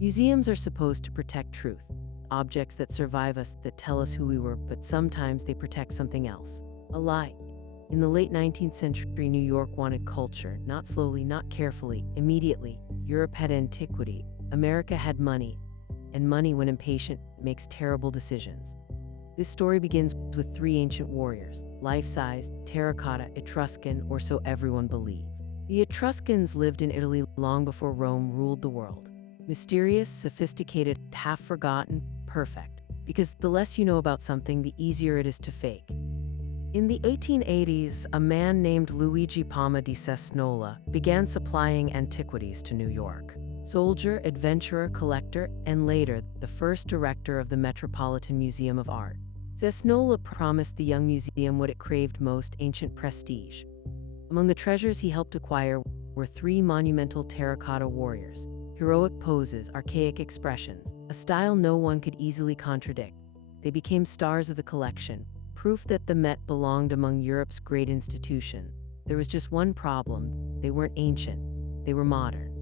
Museums are supposed to protect truth, objects that survive us, that tell us who we were, but sometimes they protect something else, a lie. In the late 19th century, New York wanted culture, not slowly, not carefully, immediately. Europe had antiquity, America had money, and money, when impatient, makes terrible decisions. This story begins with three ancient warriors, life-sized, terracotta, Etruscan, or so everyone believed. The Etruscans lived in Italy long before Rome ruled the world. Mysterious, sophisticated, half-forgotten, perfect. Because the less you know about something, the easier it is to fake. In the 1880s, a man named Luigi Palma di Cesnola began supplying antiquities to New York. Soldier, adventurer, collector, and later, the first director of the Metropolitan Museum of Art. Cesnola promised the young museum what it craved most: ancient prestige. Among the treasures he helped acquire were three monumental terracotta warriors, heroic poses, archaic expressions, a style no one could easily contradict. They became stars of the collection, proof that the Met belonged among Europe's great institutions. There was just one problem: they weren't ancient, they were modern.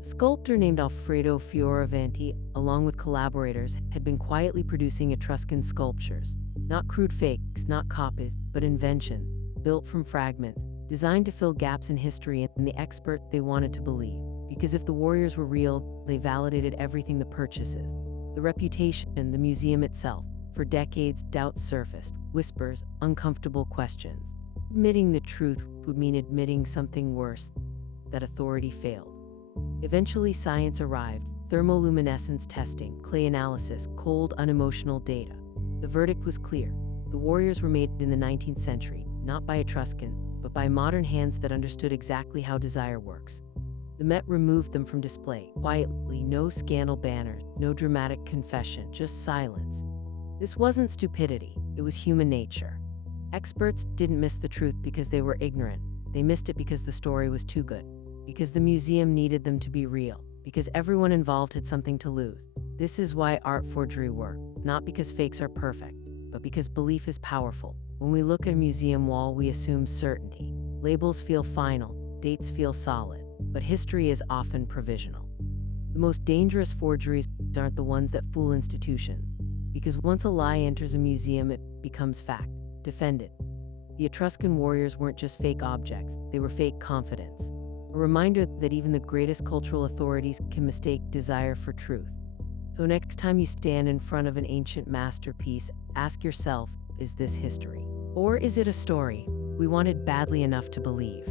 A sculptor named Alfredo Fioravanti, along with collaborators, had been quietly producing Etruscan sculptures. Not crude fakes, not copies, but invention, built from fragments, designed to fill gaps in history and the expert they wanted to believe. Because if the warriors were real, they validated everything: the purchases, the reputation, the museum itself. For decades, doubts surfaced, whispers, uncomfortable questions. Admitting the truth would mean admitting something worse: that authority failed. Eventually, science arrived: thermoluminescence testing, clay analysis, cold, unemotional data. The verdict was clear: the warriors were made in the 19th century, not by Etruscans, but by modern hands that understood exactly how desire works. The Met removed them from display, quietly, no scandal banner, no dramatic confession, just silence. This wasn't stupidity, it was human nature. Experts didn't miss the truth because they were ignorant. They missed it because the story was too good, because the museum needed them to be real, because everyone involved had something to lose. This is why art forgery works, not because fakes are perfect, but because belief is powerful. When we look at a museum wall, we assume certainty. Labels feel final, dates feel solid, but history is often provisional. The most dangerous forgeries aren't the ones that fool institutions, because once a lie enters a museum, it becomes fact. Defend it. The Etruscan warriors weren't just fake objects, they were fake confidence. A reminder that even the greatest cultural authorities can mistake desire for truth. So next time you stand in front of an ancient masterpiece, ask yourself, is this history? Or is it a story we wanted badly enough to believe?